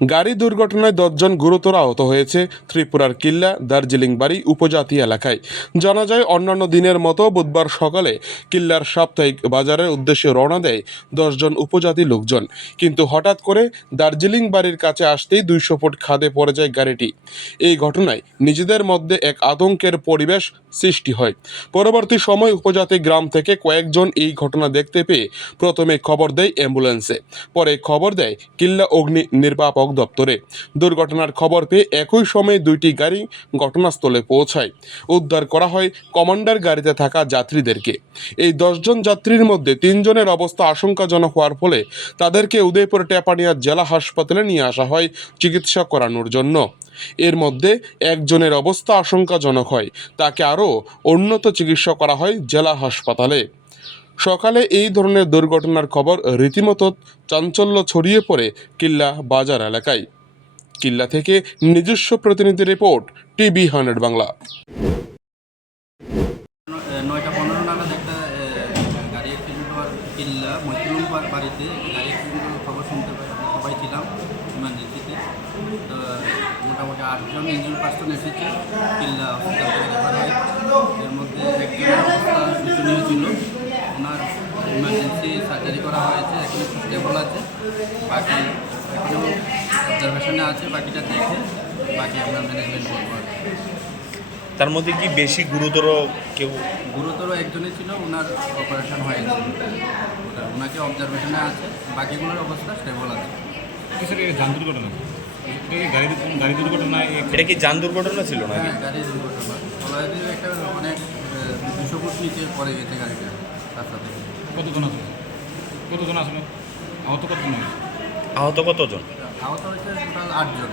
গাড়ি দুর্ঘটনায় দশজন গুরুতর আহত হয়েছে ত্রিপুরার কিল্লা, দার্জিলিং বাড়ি উপজাতি এলাকায়। জানা যায়, অন্যান্য দিনের মতো বুধবার সকালে কিল্লার সাপ্তাহিক বাজারের উদ্দেশ্যে রওনা দেয় দশজন উপজাতি লোকজন। কিন্তু হঠাৎ করে দার্জিলিং বাড়ির কাছে আসতেই দুইশো ফুট খাদে পড়ে যায় গাড়িটি। এই ঘটনায় নিজেদের মধ্যে এক আতঙ্কের পরিবেশ সৃষ্টি হয়। পরবর্তী সময় উপজাতি গ্রাম থেকে কয়েকজন এই ঘটনা দেখতে পেয়ে প্রথমে খবর দেয় অ্যাম্বুলেন্সে। পরে খবর দেয় কিল্লা অগ্নি নির্বাপক দপ্তরে। দুর্ঘটনার খবর পেয়ে একই সময়ে দুইটি গাড়ি ঘটনাস্থলে পৌঁছায়। উদ্ধার করা হয় কমান্ডার গাড়িতে থাকা যাত্রীদেরকে। এই দশজন যাত্রীর মধ্যে তিনজনের অবস্থা আশঙ্কাজনক হওয়ার ফলে তাদেরকে উদয়পুর টেপানিয়া জেলা হাসপাতালে নিয়ে আসা হয় চিকিৎসা করানোর জন্য। এর মধ্যে একজনের অবস্থা আশঙ্কাজনক হয়। তাকে আরও উন্নত চিকিৎসা করা হয় জেলা হাসপাতালে। সকালে এই ধরনের দুর্ঘটনার খবর রীতিমতো চাঞ্চল্য ছড়িয়ে পড়ে কিল্লা বাজার এলাকায়। কিল্লা থেকে নিজস্ব প্রতিনিধি রিপোর্ট, টিভি হান্ড্রেড বাংলা। একটা এসেছে। কিল্লা হসপিটাল এর মধ্যে একজনের অবস্থা ছিল। ইমার্জেন্সি সার্জারি করা হয়েছে এখন একটু স্টেবল আছে। বাকি এখনও অবজারভেশনে আছে বাকিটা দেখে বাকি আমরা ম্যানেজমেন্ট করব আর কি। তার মধ্যে কি বেশি গুরুতর কেউ? গুরুতর একজনই ছিল ওনার অপারেশন হয়েছে। ওনাকে অবজারভেশনে আছে বাকিগুলোর অবস্থা স্টেবল আছে। স্যার এটা যান দুর্ঘটনা? এটা কি গাড়ি গাড়ি দুর্ঘটনা এটা কি যান দুর্ঘটনা ছিল নাকি? হ্যাঁ গাড়ির দুর্ঘটনা। একটা অনেক দুশো ফুট নিচে পড়ে গেছে গাড়িটা রাস্তা থেকে। কতজন আছে? কতজন আসলে আহত কতজন? আহত কতজন? আহত হয়েছে টোটাল আটজন।